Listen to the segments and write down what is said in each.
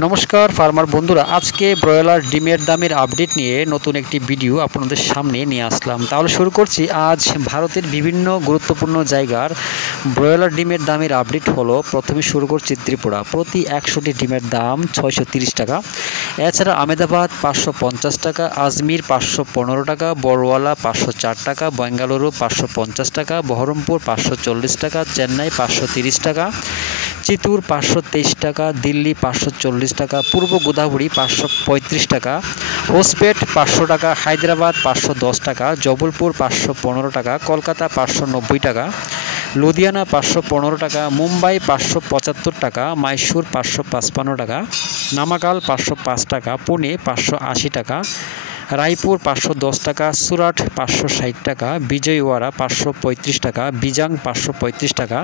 নমস্কার ফার্মার বন্ধুরা, আজকে ব্রয়লার ডিমের দামের আপডেট নিয়ে নতুন একটি ভিডিও আপনাদের সামনে নিয়ে আসলাম। তাহলে শুরু করছি। আজ ভারতের বিভিন্ন গুরুত্বপূর্ণ জায়গার ব্রয়লার ডিমের দামের আপডেট হলো। প্রথমে শুরু করছি ত্রিপুরা। প্রতি 100টি ডিমের দাম 630 টাকা। এছাড়া আহমেদাবাদ 550 টাকা, আজমির 515 টাকা, বড়ওয়ালা 504 টাকা, বেঙ্গালুরু 550 টাকা, বহরমপুর 540 টাকা, চেন্নাই 530 টাকা, চিত্তুর 523 টাকা, দিল্লি 540 টাকা, পূর্ব গোদাবরী 535 টাকা, হোসপেট 500 টাকা, হায়দ্রাবাদ 510 টাকা, জবলপুর 515 টাকা, কলকাতা 590 টাকা, লুধিয়ানা 515 টাকা, মুম্বাই 575 টাকা, মাইসুর 555 টাকা, নামাকাল 505 টাকা, পুনে 580 টাকা, রায়পুর 510 টাকা, সুরাট 560 টাকা, বিজয়ওয়াড়া 535 টাকা, বিজাং 535 টাকা,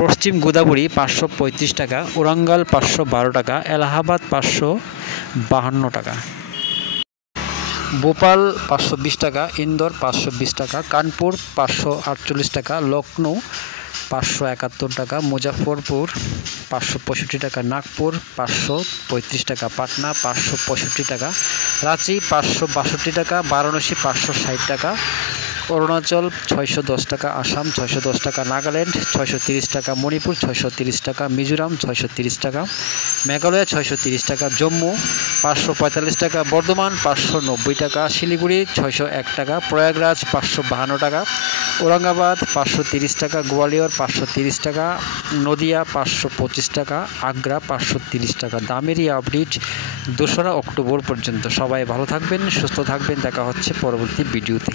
পশ্চিম গোদাবরী 535 টাকা, ওরাঙ্গাল 512 টাকা, এলাহাবাদ 552 টাকা, ভোপাল 520 টাকা, ইন্দোর 520 টাকা, কানপুর 548 টাকা, লখনৌ 571 টাকা, মুজফ্ফরপুর 565 টাকা, নাগপুর 535 টাকা, পাটনা 565 টাকা, রাঁচি 562 টাকা, বারাণসী 560 টাকা, অরুণাচল 610 টাকা, আসাম 610 টাকা, নাগাল্যান্ড 630 টাকা, মণিপুর 630 টাকা, মিজোরাম 630 টাকা, মেঘালয় 630 টাকা, জম্মু 545 টাকা, বর্ধমান 590 টাকা, শিলিগুড়ি 601 টাকা, প্রয়াগরাজ 552 টাকা, ঔরঙ্গাবাদ 530 টাকা, গোয়ালিয়র 530 টাকা, নদিয়া 525 টাকা, আগ্রা 530 টাকা। দামেরই আপডেট 2রা অক্টোবর পর্যন্ত। সবাই ভালো থাকবেন, সুস্থ থাকবেন। দেখা হচ্ছে পরবর্তী ভিডিওতে।